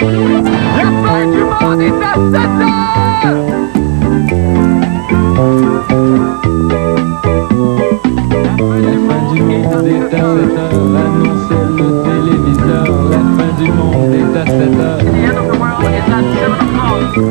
La fin du monde est à 7 heures!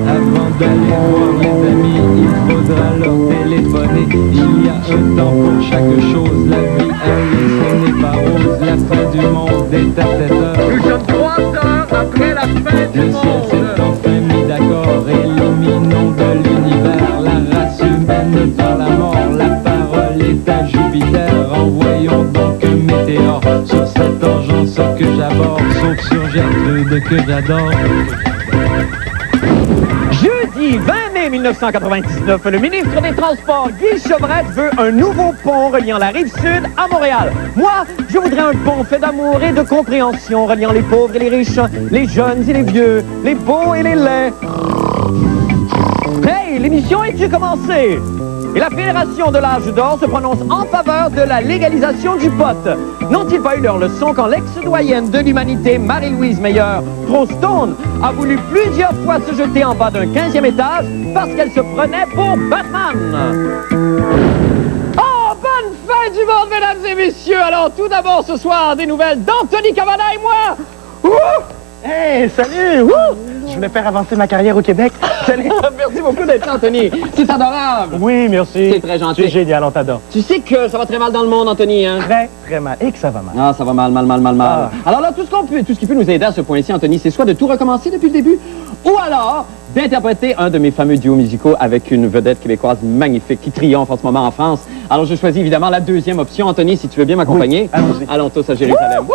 Avant d'aller voir les amis, il faudra leur téléphoner. Il y a un temps pour chaque chose, la vie elle ce n'est pas rose. La fin du monde est à 7 heures. Nous sommes 3 heures après la fin du Le ciel monde. s'est enfin mis d'accord, éliminons de l'univers la race humaine par la mort. La parole est à Jupiter, envoyons donc un météore sur cette engeance que j'aborde, sauf sur Gertrude que j'adore. Jeudi 20 mai 1999, le ministre des Transports, Guy Chevrette, veut un nouveau pont reliant la rive sud à Montréal. Moi, je voudrais un pont fait d'amour et de compréhension reliant les pauvres et les riches, les jeunes et les vieux, les beaux et les laids. Hey, l'émission est-tu commencée? Et la Fédération de l'âge d'or se prononce en faveur de la légalisation du pot. N'ont-ils pas eu leur leçon quand l'ex-doyenne de l'humanité, Marie-Louise Meyer, trop stone, a voulu plusieurs fois se jeter en bas d'un 15e étage parce qu'elle se prenait pour Batman? Oh, bonne fin du monde, mesdames et messieurs! Alors, tout d'abord, ce soir, des nouvelles d'Anthony Cavana et moi! Ouh! Hey, salut! Wouh! Je voulais faire avancer ma carrière au Québec. Salut! Merci beaucoup d'être là, Anthony. C'est adorable. Oui, merci. C'est très gentil. C'est génial, on t'adore. Tu sais que ça va très mal dans le monde, Anthony, hein? Très, très mal. Et que ça va mal. Ah, ça va mal. Ah. Alors là, tout ce qui peut nous aider à ce point-ci, Anthony, c'est soit de tout recommencer depuis le début, ou alors d'interpréter un de mes fameux duos musicaux avec une vedette québécoise magnifique qui triomphe en ce moment en France. Alors, je choisis évidemment la deuxième option. Anthony, si tu veux bien m'accompagner. Oui, allons-y. Allons tous à Jérusalem.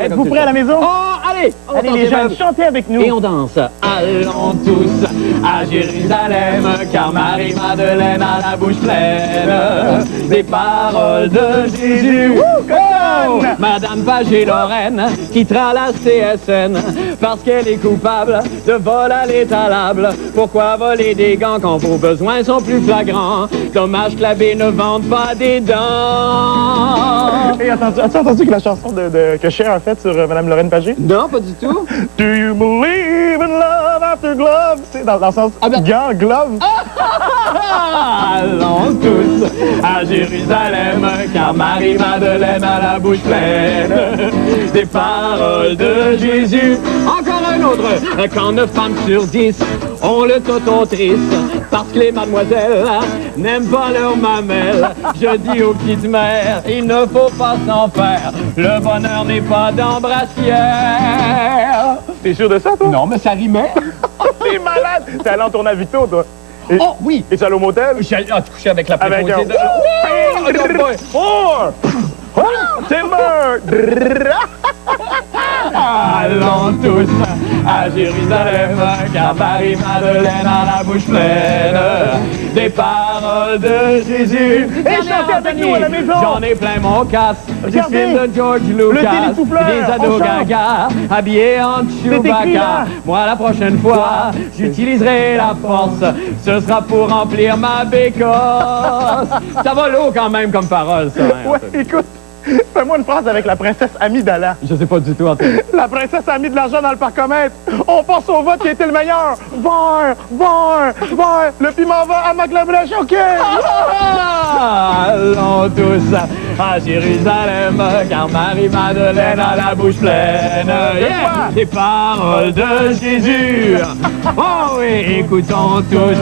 Êtes-vous prêts à la maison? Oh, allez! On Allez, danse les déjà. jeunes, chantez avec nous. Et on danse. Allons tous à Jérusalem, car Marie-Madeleine a la bouche pleine des paroles de Jésus. Oh! Madame Page et Lorraine quittera la CSN parce qu'elle est coupable de vol à l'étalable. Pourquoi voler des gants quand vos besoins sont plus flagrants? Dommage que l'abbé ne vende pas des dents. Hey, as-tu entendu que la chanson que Cher a faite sur Madame Lorraine Pagé? Non, pas du tout. Do you believe in love after glove? C'est dans le sens gant, glove. Allons tous à Jérusalem, car Marie-Madeleine a la bouche pleine des paroles de Jésus. Encore un autre, quand 9 femmes sur 10 ont le toton triste, parce que les mademoiselles n'aiment pas leurs mamelles. Je dis aux petites mères, il ne faut pas s'en faire, le bonheur n'est pas d'embrassière. T'es sûr de ça, toi? Non, mais ça rimait. T'es malade! T'es allé en tournée à Victo, toi. Et, Oh, oui! Et tu allé au motel? Je suis allé coucher avec la Avec préposée de... Timber! Allons tous à Jérusalem, car Marie-Madeleine a la bouche pleine des paroles de Jésus. Et chantez avec nous à la maison. J'en ai plein mon casque, du Regardez. film de George Lucas, télésouffleur. des On ados chante. gaga, habillés en écrit, là. Chewbacca. Moi, la prochaine fois, j'utiliserai la force, ce sera pour remplir ma bécosse. Ça va l'eau quand même comme parole, ça. Hein, Ouais, écoute, fais-moi une phrase avec la princesse Amidala. Je sais pas du tout, Anthony. La princesse a mis de l'argent dans le parcomètre. On pense au vote qui a été le meilleur. Vert, vert, vert. Le piment va à Maclabrèche, OK? Allons tous à Jérusalem, car Marie-Madeleine a la bouche pleine des paroles de Jésus. Oh oui, écoutons tous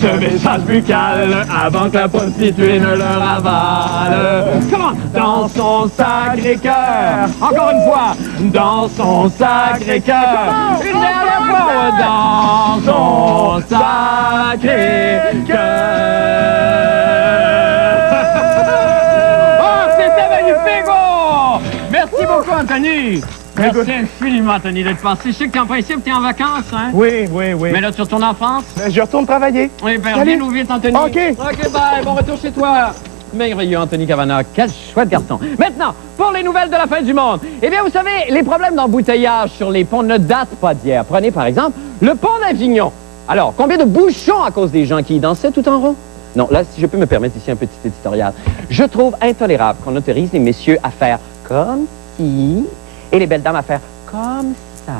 ce message buccal avant que la prostituée ne le ravale. Comment? Dans son sacré cœur, encore une fois, dans son sacré cœur, une dernière fois, dans son sacré cœur. Oh, c'était magnifique! Oh! Merci beaucoup, Anthony. Merci infiniment, Anthony, d'être passé. Je sais qu'en principe, t'es en vacances, hein? Oui, oui, oui. Mais là, tu retournes en France? Je retourne travailler. Oui, ben, Salut. reviens-nous vite, Anthony. OK. OK, bye. Bon retour chez toi. Merveilleux, Anthony Cavana. Quel chouette garçon. Maintenant, pour les nouvelles de la fin du monde. Eh bien, vous savez, les problèmes d'embouteillage sur les ponts ne datent pas d'hier. Prenez, par exemple, le pont d'Avignon. Alors, combien de bouchons à cause des gens qui y dansaient tout en rond? Non, là, si je peux me permettre ici un petit éditorial. Je trouve intolérable qu'on autorise les messieurs à faire comme si et les belles dames à faire comme ça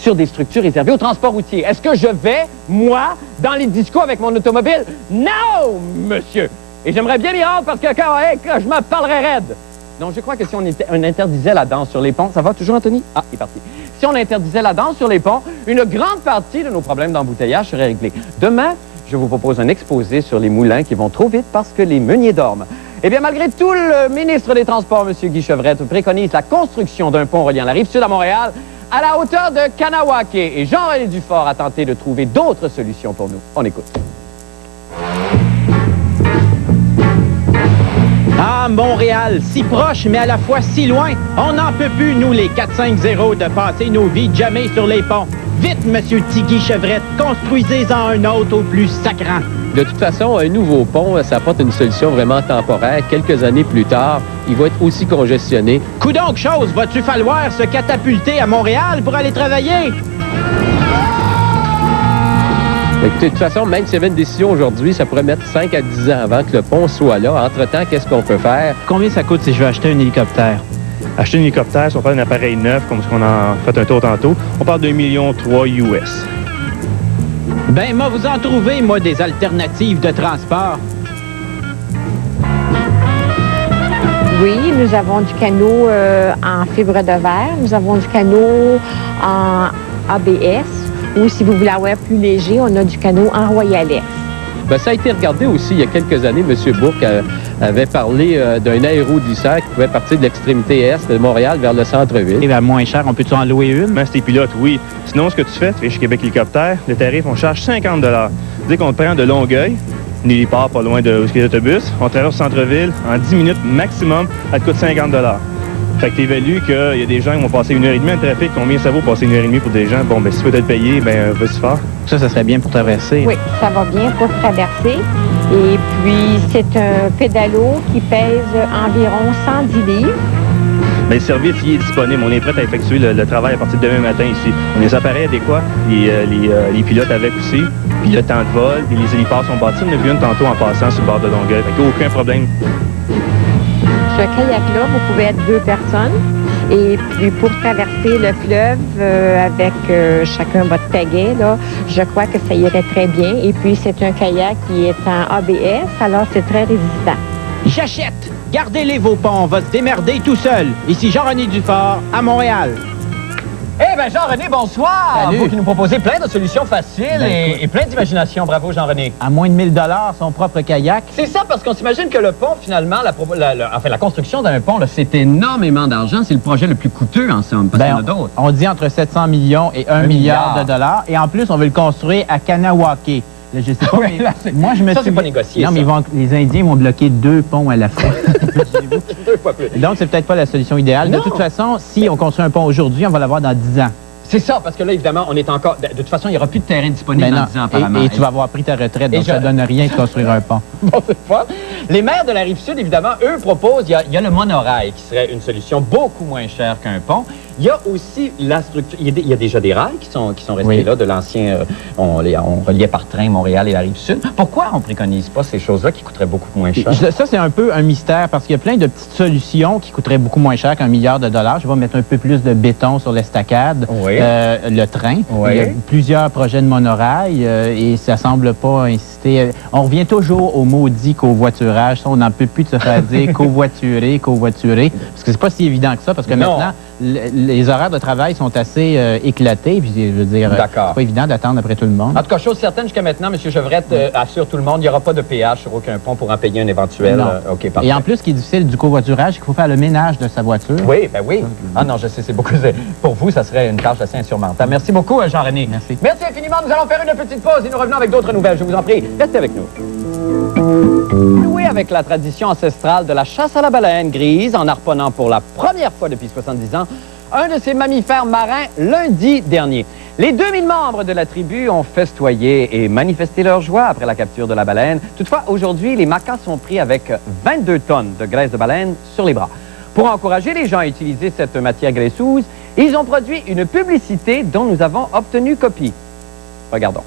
sur des structures réservées au transport routier. Est-ce que je vais, moi, dans les discos avec mon automobile? Non, monsieur! Et j'aimerais bien m'y rendre parce que quand je me parlerais raide. Donc, je crois que si on interdisait la danse sur les ponts, ça va toujours, Anthony? Ah, il est parti. Si on interdisait la danse sur les ponts, une grande partie de nos problèmes d'embouteillage serait réglée. Demain, je vous propose un exposé sur les moulins qui vont trop vite parce que les meuniers dorment. Eh bien, malgré tout, le ministre des Transports, M. Guy Chevrette, préconise la construction d'un pont reliant la Rive-Sud à Montréal à la hauteur de Kanawake. Et Jean-René Dufort a tenté de trouver d'autres solutions pour nous. On écoute. Ah, Montréal, si proche, mais à la fois si loin. On n'en peut plus, nous, les 4-5-0, de passer nos vies jamais sur les ponts. Vite, Monsieur Tigui Chevrette, construisez-en un autre au plus sacrant. De toute façon, un nouveau pont, ça apporte une solution vraiment temporaire. Quelques années plus tard, il va être aussi congestionné. Coudonc chose, vas-tu falloir se catapulter à Montréal pour aller travailler? Écoutez, de toute façon, même s'il y avait une décision aujourd'hui, ça pourrait mettre 5 à 10 ans avant que le pont soit là. Entre-temps, qu'est-ce qu'on peut faire? Combien ça coûte si je veux acheter un hélicoptère? Acheter un hélicoptère, si on fait un appareil neuf, comme ce qu'on a fait un tour tantôt, on parle d'1,3 million US. Ben, moi, vous en trouvez, moi, des alternatives de transport. Oui, nous avons du canot en fibre de verre, nous avons du canot en ABS, ou si vous voulez avoir plus léger, on a du canot en Royalex. Ben, ça a été regardé aussi il y a quelques années. M. Bourque avait parlé d'un aéroglisseur qui pouvait partir de l'extrémité est de Montréal vers le centre-ville. Et bien, moins cher, on peut-tu en louer une? Mais c'est pilote, oui. Sinon, ce que tu fais chez Québec Hélicoptère, le tarif, on charge 50 $. Dès qu'on te prend de Longueuil, on y part pas loin de où est l'autobus, on traverse le centre-ville, en 10 minutes maximum, ça te coûte 50 $. Fait que t'évalues qu'il y a des gens qui vont passer 1h30 dans le trafic. Combien ça vaut passer 1h30 pour des gens? Bon, ben si tu veux être payé, ben vas-y fort. Ça serait bien pour traverser. Oui, ça va bien pour traverser. Et puis, c'est un pédalo qui pèse environ 110 livres. Mais le service, il est disponible. On est prêt à effectuer le travail à partir de demain matin ici. On a les appareils adéquats, les pilotes avec aussi, puis le temps de vol, et les héliports sont bâtis. On a vu une tantôt en passant sur le bord de Longueuil. Fait qu'il n'y a aucun problème. Ce kayak-là, vous pouvez être 2 personnes. Et puis, pour traverser le fleuve avec chacun votre pagaie, là, je crois que ça irait très bien. Et puis, c'est un kayak qui est en ABS, alors c'est très résistant. J'achète! Gardez-les vos ponts, on va se démerder tout seul. Ici Jean-René Dufort, à Montréal. Eh bien, Jean-René, bonsoir! Salut. Vous qui nous proposez plein de solutions faciles et plein d'imagination. Bravo, Jean-René. À moins de 1000 $, son propre kayak. C'est ça, parce qu'on s'imagine que le pont, finalement, la construction d'un pont, c'est énormément d'argent. C'est le projet le plus coûteux, en somme, parce qu'il y en a d'autres. On dit entre 700 millions et 1 milliard de dollars. Et en plus, on veut le construire à Kanawake. Là, je sais pas, Oui, là, moi, je me ça, suis... c'est pas négocié, Non, ça. mais les Indiens vont bloquer 2 ponts à la fois. 2 fois plus. Donc, c'est peut-être pas la solution idéale. Non. De toute façon, si on construit un pont aujourd'hui, on va l'avoir dans 10 ans. C'est ça, parce que là, évidemment, on est encore... De toute façon, il n'y aura plus de terrain disponible Mais dans non. 10 ans, apparemment. Et tu vas avoir pris ta retraite, donc Et ça je- donne rien de construire un pont. Bon, c'est pas. Les maires de la Rive-Sud, évidemment, eux proposent, il y a le monorail qui serait une solution beaucoup moins chère qu'un pont. Il y a aussi la structure, il y a déjà des rails qui sont restés Oui. là, de l'ancien, on reliait par train Montréal et la Rive-Sud. Pourquoi on préconise pas ces choses-là qui coûteraient beaucoup moins cher? Ça, c'est un peu un mystère parce qu'il y a plein de petites solutions qui coûteraient beaucoup moins cher qu'1 milliard de dollars. Je vais mettre un peu plus de béton sur l'estacade, Oui. le train. Oui. Il y a plusieurs projets de monorail et ça semble pas inciter. On revient toujours au maudit covoiturage. Ça, on n'en peut plus de se faire dire covoiturer. Parce que c'est pas si évident que ça parce que Non. maintenant, les horaires de travail sont assez éclatés. Puis, je veux dire, D'accord. c'est pas évident d'attendre après tout le monde. En tout cas, chose certaine, jusqu'à maintenant, M. Chevrette assure tout le monde, il n'y aura pas de péage sur aucun pont pour en payer un éventuel. Non. OK, parfait. Et en plus, ce qui est difficile du covoiturage, c'est qu'il faut faire le ménage de sa voiture. Oui, ben oui. Ah non, je sais, c'est beaucoup. Pour vous, ça serait une tâche assez insurmontable. Merci beaucoup, Jean-René. Merci. Merci infiniment. Nous allons faire une petite pause et nous revenons avec d'autres nouvelles. Je vous en prie, restez avec nous. Noué avec la tradition ancestrale de la chasse à la baleine grise, en harponnant pour la première fois depuis 70 ans, un de ces mammifères marins lundi dernier. Les 2000 membres de la tribu ont festoyé et manifesté leur joie après la capture de la baleine. Toutefois, aujourd'hui, les macas sont pris avec 22 tonnes de graisse de baleine sur les bras. Pour encourager les gens à utiliser cette matière graisseuse, ils ont produit une publicité dont nous avons obtenu copie. Regardons.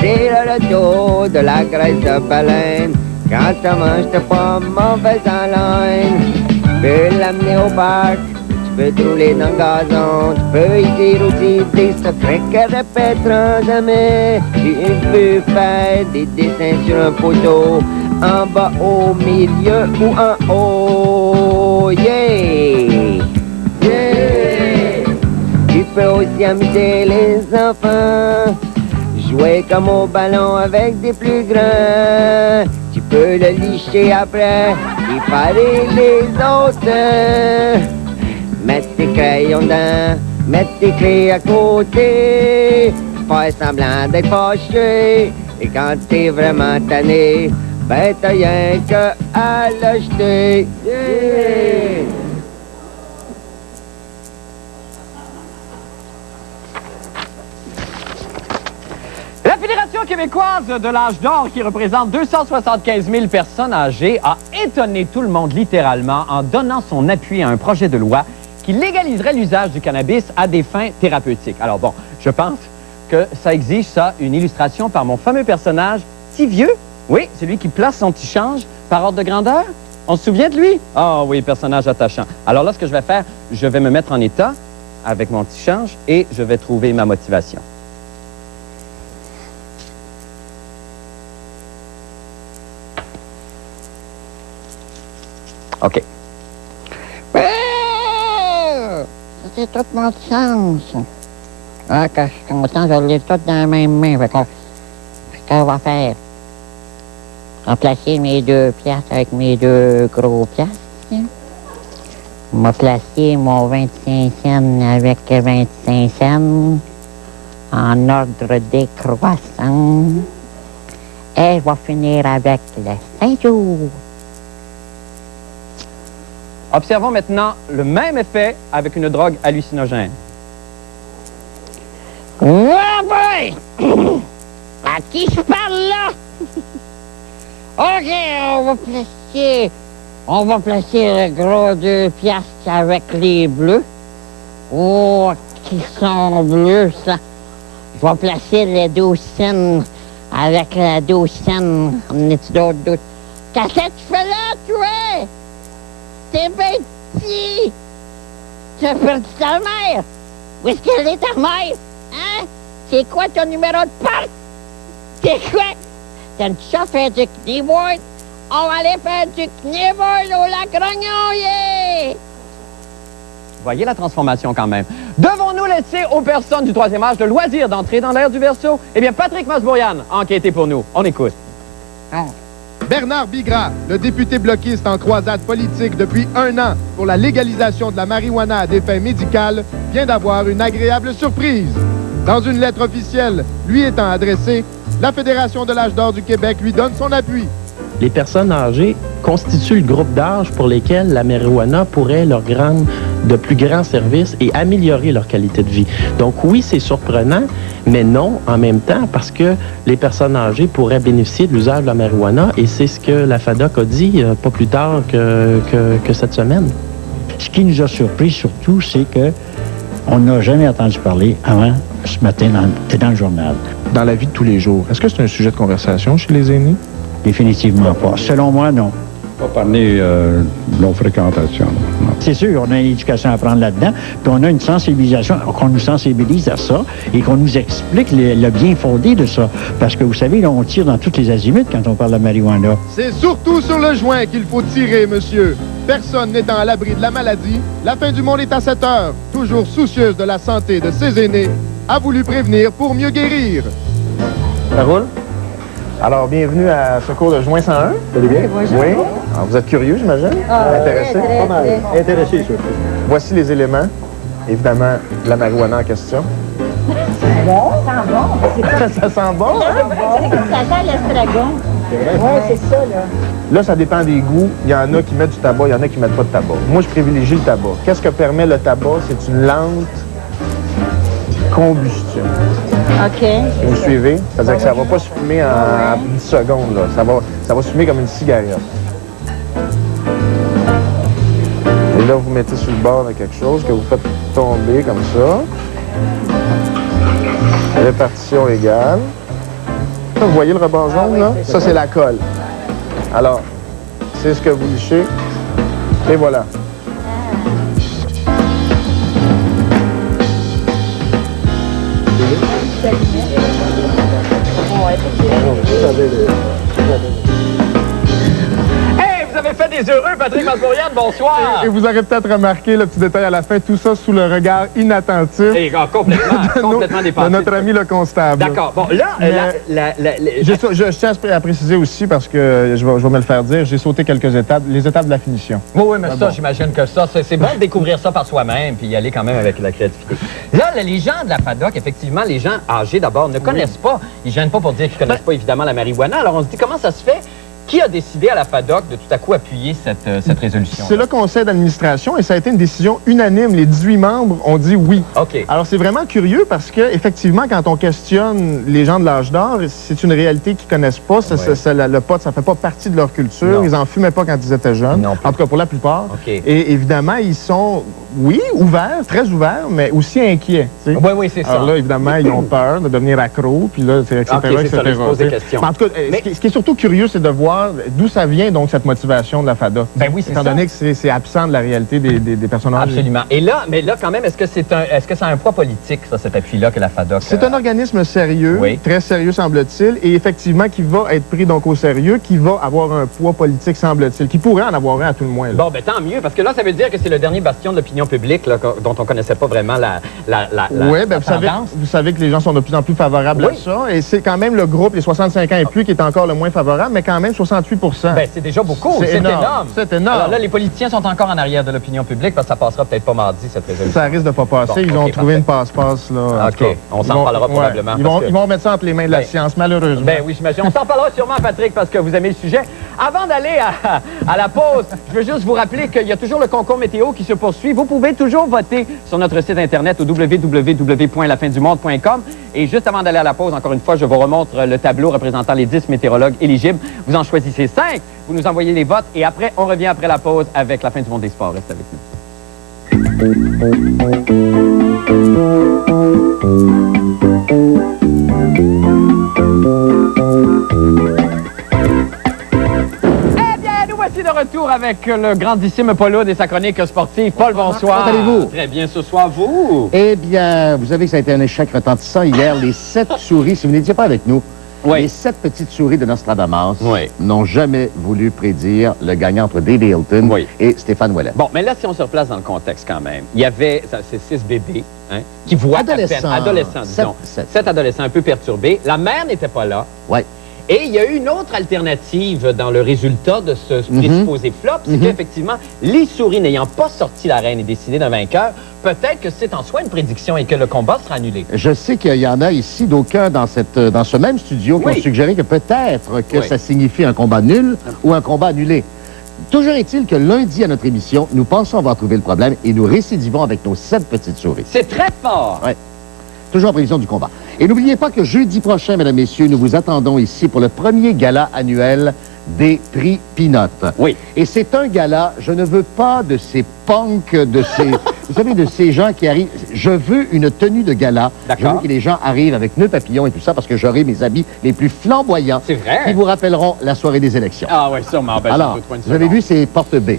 C'est le retour de la graisse de baleine. Quand ça mange, t'as pas mauvaise haleine. Tu peux l'amener au parc, tu peux te rouler dans le gazon, tu peux y dire aussi des secrets qu'elle répétera jamais. Tu peux faire des dessins sur un poteau, en bas, au milieu ou en haut. Yeah! Yeah! Tu peux aussi amuser les enfants, jouer comme au ballon avec des plus grands. Tu peux le licher après et parer les autres. Mettre tes crayons dedans, mettre tes clés à côté, faire semblant d'être fâché. Et quand t'es vraiment tanné, ben t'as rien que à l'acheter. Yeah! La Fédération québécoise de l'âge d'or, qui représente 275 000 personnes âgées, a étonné tout le monde littéralement en donnant son appui à un projet de loi qui légaliserait l'usage du cannabis à des fins thérapeutiques. Alors bon, je pense que ça exige, ça, une illustration par mon fameux personnage, Petit Vieux. Oui, c'est lui qui place son petit change par ordre de grandeur. On se souvient de lui? Ah oui, personnage attachant. Alors là, ce que je vais faire, je vais me mettre en état avec mon petit change et je vais trouver ma motivation. OK. C'est toute mon chance. Ah, quand je suis content, je l'ai tout dans la même main. Fait qu'on va faire? Remplacer mes 2 piastres avec mes 2 gros piastres. On va placer mon 25 cents avec 25 cents en ordre décroissant. Et je vais finir avec le 5 jours. Observons maintenant le même effet avec une drogue hallucinogène. Ouais, boy! À qui je parle là? OK, on va placer le gros 2 piastres avec les bleus. Oh, qui sont bleus, ça. Je vais placer les 12 cents avec la 12 cents. On est d'autres doutes. Qu'est-ce que tu fais là, toi? T'es bien petit! Tu as perdu ta mère! Où est-ce qu'elle est, ta mère? Hein? C'est quoi ton numéro de porte? C'est quoi? T'as une chauffeur du knieboard? On va aller faire du knieboard au lac Rognon, yeah! Voyez la transformation quand même. Devons-nous laisser aux personnes du 3e âge le loisir d'entrer dans l'ère du verseau? Eh bien, Patrick Masbourian a enquêté pour nous. On écoute. Bernard Bigras, le député bloquiste en croisade politique depuis 1 an pour la légalisation de la marijuana à des fins médicales, vient d'avoir une agréable surprise. Dans une lettre officielle lui étant adressée, la Fédération de l'âge d'or du Québec lui donne son appui. Les personnes âgées constituent le groupe d'âge pour lesquels la marijuana pourrait leur rendre de plus grands services et améliorer leur qualité de vie. Donc oui, c'est surprenant, mais non en même temps parce que les personnes âgées pourraient bénéficier de l'usage de la marijuana et c'est ce que la FADOC a dit pas plus tard que cette semaine. Ce qui nous a surpris surtout, c'est que on n'a jamais entendu parler avant ce matin dans le journal. Dans la vie de tous les jours, est-ce que c'est un sujet de conversation chez les aînés? Définitivement pas. Selon moi, non. Pas parler de non-fréquentation. C'est sûr, on a une éducation à prendre là-dedans, puis on a une sensibilisation, qu'on nous sensibilise à ça et qu'on nous explique le bien fondé de ça. Parce que vous savez, là, on tire dans toutes les azimuts quand on parle de marijuana. C'est surtout sur le joint qu'il faut tirer, monsieur. Personne n'étant à l'abri de la maladie, la fin du monde est à 7 heures. Toujours soucieuse de la santé de ses aînés, a voulu prévenir pour mieux guérir. Ça roule? Alors, bienvenue à ce cours de Juin 101. Vous allez bien? Bonjour. Oui. Alors, vous êtes curieux, j'imagine? Intéressé? Pas mal. Intéressé, surtout. Voici les éléments. Évidemment, la marijuana en question. Bon, ça sent bon. Ça sent bon, hein? Ça sent l'estragon. Oui, c'est ça, là. Là, ça dépend des goûts. Il y en a qui mettent du tabac, il y en a qui mettent pas de tabac. Moi, je privilégie le tabac. Qu'est-ce que permet le tabac? C'est une lente combustion. OK. Vous me suivez? C'est-à-dire que ça va pas se fumer en 10 secondes, là. Ça va se fumer comme une cigarette. Et là, vous mettez sur le bord de quelque chose que vous faites tomber comme ça. Répartition égale. Là, vous voyez le rebord jaune, là? Ça, c'est la colle. Alors, c'est ce que vous lichez. Et voilà. Hey, vous avez fait des heureux, Patrick Masbourian, bonsoir! Et vous aurez peut-être remarqué le petit détail à la fin, tout ça sous le regard inattentif Et, complètement de dépassé. notre ami le constable. D'accord. Bon, là, Je tiens à préciser aussi, parce que je vais me le faire dire, j'ai sauté quelques étapes, les étapes de la finition. Oui, mais ça, j'imagine que ça, c'est bon de découvrir ça par soi-même, puis y aller quand même avec la créativité. Là, les gens de la FADOC, effectivement, les gens âgés d'abord, ne connaissent pas, ils gênent pas pour dire qu'ils connaissent pas évidemment la marijuana. Alors on se dit, comment ça se fait? Qui a décidé à la FADOC de tout à coup appuyer cette résolution? C'est le conseil d'administration et ça a été une décision unanime. Les 18 membres ont dit oui. OK. Alors, c'est vraiment curieux parce que, effectivement, quand on questionne les gens de l'âge d'or, c'est une réalité qu'ils connaissent pas. Le pot, ça fait pas partie de leur culture. Non. Ils en fumaient pas quand ils étaient jeunes. Non. En tout cas, pour la plupart. OK. Et évidemment, ils sont, oui, ouverts, très ouverts, mais aussi inquiets. Tu sais. Oui, c'est ça. Alors là, évidemment, ils ont peur de devenir accros, puis là, etc., OK, c'est ça, là, je pose des tu sais. questions. Mais en tout cas, ce qui est surtout curieux, c'est de voir d'où ça vient, donc, cette motivation de la FADOC. Ben oui, c'est ça. Étant donné que c'est absent de la réalité des personnages. Absolument. Et là, mais là, quand même, est-ce que ça a un poids politique, ça, cet appui-là que la FADOC? C'est un organisme sérieux, Oui. très sérieux, semble-t-il, et effectivement, qui va être pris donc au sérieux, qui va avoir un poids politique, semble-t-il, qui pourrait en avoir un à tout le moins. Là. Bon, ben tant mieux, parce que là, ça veut dire que c'est le dernier bastion de l'opinion publique là, dont on connaissait pas vraiment Oui, ben tendance. vous savez que les gens sont de plus en plus favorables Oui. à ça, et c'est quand même le groupe, les 65 ans et plus, qui est encore le moins favorable, mais quand même 68 Ben, c'est déjà beaucoup, c'est énorme. C'est énorme. Alors là, les politiciens sont encore en arrière de l'opinion publique, parce que ça passera peut-être pas mardi, cette résolution. Ça risque de pas passer. Bon, ils ont OK, trouvé parfait. une passe-passe, là. en tout OK, cas. on s'en parlera probablement. Ils vont mettre ça entre les mains de la science, malheureusement. Ben oui, j'imagine. On s'en parlera sûrement, Patrick, parce que vous aimez le sujet. Avant d'aller à la pause, je veux juste vous rappeler qu'il y a toujours le concours météo qui se poursuit. Vous pouvez toujours voter sur notre site Internet au www.lafindumonde.com. Et juste avant d'aller à la pause, encore une fois, je vous remontre le tableau représentant les 10 météorologues éligibles. Vous en choisissez 5, vous nous envoyez les votes et après, on revient après la pause avec la fin du monde des sports. Reste avec nous. De retour avec le grandissime Paul Oud et sa chronique sportive. Paul, bonsoir. Comment allez-vous? Très bien, ce soir, vous? Eh bien, vous savez que ça a été un échec retentissant hier. Les 7 souris, si vous n'étiez pas avec nous, Oui. les 7 petites souris de Nostradamus Oui. n'ont jamais voulu prédire le gagnant entre Dave Hilton Oui. et Stéphane Ouellet. Bon, mais là, si on se replace dans le contexte quand même, il y avait ces 6 bébés hein, qui voient Adolescents. adolescents, disons. 7 adolescents un peu perturbés. La mère n'était pas là. Oui. Et il y a eu une autre alternative dans le résultat de ce présupposé flop, c'est qu'effectivement, les souris n'ayant pas sorti la reine et décidé d'un vainqueur, peut-être que c'est en soi une prédiction et que le combat sera annulé. Je sais qu'il y en a ici d'aucuns dans ce même studio qui ont suggéré que peut-être que ça signifie un combat nul ou un combat annulé. Toujours est-il que lundi à notre émission, nous pensons avoir trouvé le problème et nous récidivons avec nos 7 petites souris. C'est très fort! Oui. Toujours en prévision du combat. Et n'oubliez pas que jeudi prochain, mesdames, messieurs, nous vous attendons ici pour le premier gala annuel des prix Pinot. Oui. Et c'est un gala, je ne veux pas de ces punks, de ces, vous savez, de ces gens qui arrivent. Je veux une tenue de gala. Je veux que les gens arrivent avec nœuds papillons et tout ça parce que j'aurai mes habits les plus flamboyants. C'est vrai. Qui vous rappelleront la soirée des élections. Ah oui, sûrement. Ben, alors, vous avez vu ces portes B.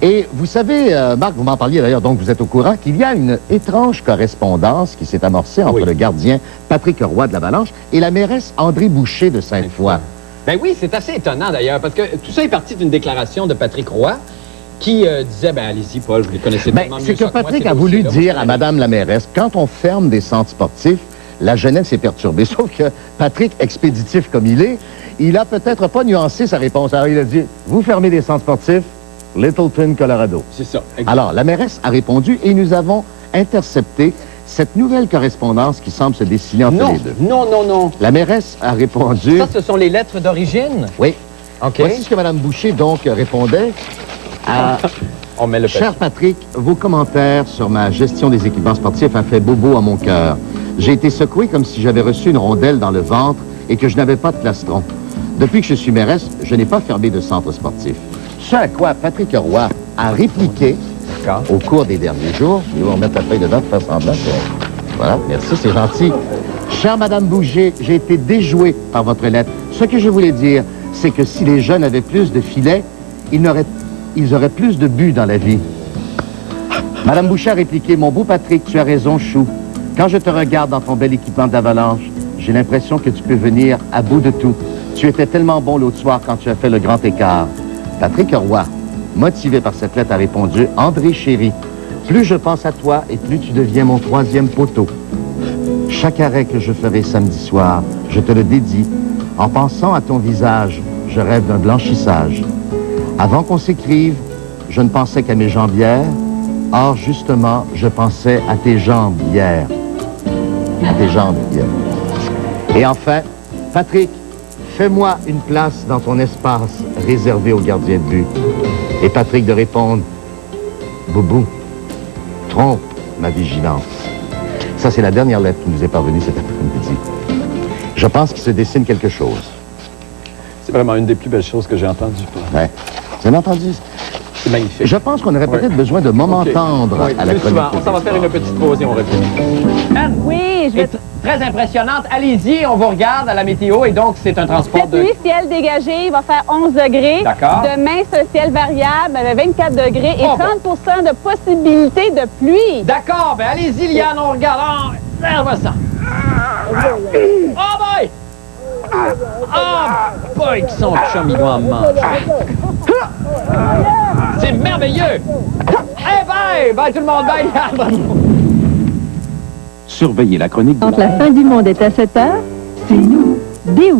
Et vous savez, Marc, vous m'en parliez d'ailleurs, donc vous êtes au courant, qu'il y a une étrange correspondance qui s'est amorcée entre le gardien Patrick Roy de l'Avalanche et la mairesse André Boucher de Sainte-Foy. Ben oui, c'est assez étonnant d'ailleurs, parce que tout ça est parti d'une déclaration de Patrick Roy qui disait, ben allez-y, Paul, vous les connaissez tellement mieux C'est que ça que moi, Patrick ces a voulu dossiers-là, dire à Madame la mairesse, quand on ferme des centres sportifs, la jeunesse est perturbée. Sauf que Patrick, expéditif comme il est, il a peut-être pas nuancé sa réponse. Alors il a dit, vous fermez des centres sportifs, Littleton, Colorado. C'est ça. Exactement. Alors, la mairesse a répondu et nous avons intercepté cette nouvelle correspondance qui semble se dessiner entre les deux. Non. La mairesse a répondu... Ça, ce sont les lettres d'origine? Oui. OK. Voici ce que Mme Boucher, donc, répondait à... On met le Cher Patrick, vos commentaires sur ma gestion des équipements sportifs a fait bobo à mon cœur. J'ai été secoué comme si j'avais reçu une rondelle dans le ventre et que je n'avais pas de plastron. Depuis que je suis mairesse, je n'ai pas fermé de centre sportif. Ce à quoi Patrick Roy a répliqué au cours des derniers jours. Nous allons mettre la feuille dedans pour faire semblant. Voilà, merci, c'est gentil. Chère Madame Boucher, j'ai été déjoué par votre lettre. Ce que je voulais dire, c'est que si les jeunes avaient plus de filets, ils auraient plus de buts dans la vie. Madame Boucher a répliqué, mon beau Patrick, tu as raison, chou. Quand je te regarde dans ton bel équipement d'avalanche, j'ai l'impression que tu peux venir à bout de tout. Tu étais tellement bon l'autre soir quand tu as fait le grand écart. Patrick Roy, motivé par cette lettre, a répondu « André chéri, plus je pense à toi et plus tu deviens mon troisième poteau. Chaque arrêt que je ferai samedi soir, je te le dédie. En pensant à ton visage, je rêve d'un blanchissage. Avant qu'on s'écrive, je ne pensais qu'à mes jambières. Or, justement, je pensais à tes jambes hier. À tes jambes hier. Et enfin, Patrick, fais-moi une place dans ton espace réservé aux gardiens de but. Et Patrick de répondre, Boubou, trompe ma vigilance. Ça, c'est la dernière lettre qui nous est parvenue cet après-midi. Je pense qu'il se dessine quelque chose. C'est vraiment une des plus belles choses que j'ai entendues. Ouais. Vous avez entendu? C'est magnifique. Je pense qu'on aurait peut-être besoin de moments tendres à la chronique. On s'en va faire une petite pause et on revient. Anne, oui, je vais... Très impressionnante. Allez-y, on vous regarde à la météo et donc c'est un transport Cette nuit, ciel dégagé, il va faire 11 degrés. D'accord. Demain, c'est un ciel variable avec 24 degrés et 30 de possibilité de pluie. D'accord, ben allez-y, Liane, on regarde. On voit ça. Oh boy! Oh boy, qui son chum, il doit en manger. C'est merveilleux! Eh bye! Bye tout le monde, bye Liane! Surveillez la chronique de Quand la fin du monde est à 7 heures, c'est nous, Déo.